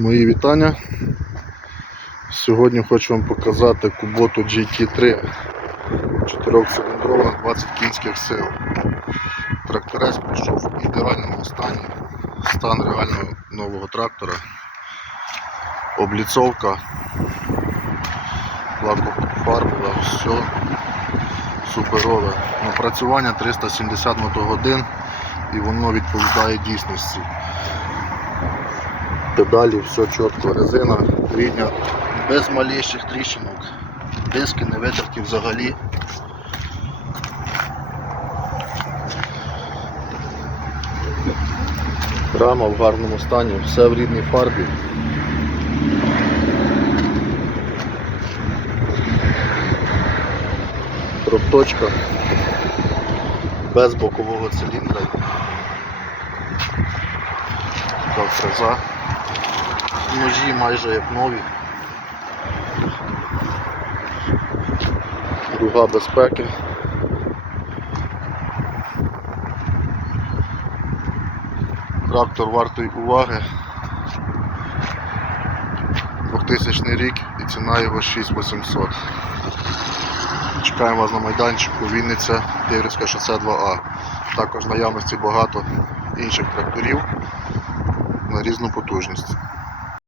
Мої вітання. Сьогодні хочу вам показати Kubota GT3 4-циліндрова 20 кінських сил. Тракторець прийшов в ідеальному стані. Стан реального нового трактора. Обліцовка, лакофарбова, все суперове. Напрацювання 370 мотогодин і воно відповідає дійсності педалі, все чітко, резина рідня, без малейших тріщинок, диски не витерті взагалі. Рама в гарному стані, все в рідній фарбі. Пропточка без бокового циліндра. Фреза. Ножі майже як нові. Дуга безпеки. Трактор вартий уваги. 2000 рік і ціна його 6800. Чекаємо вас на майданчику Вінниця, Тигрівське шосе 2А. Також наявності багато інших тракторів різну потужність.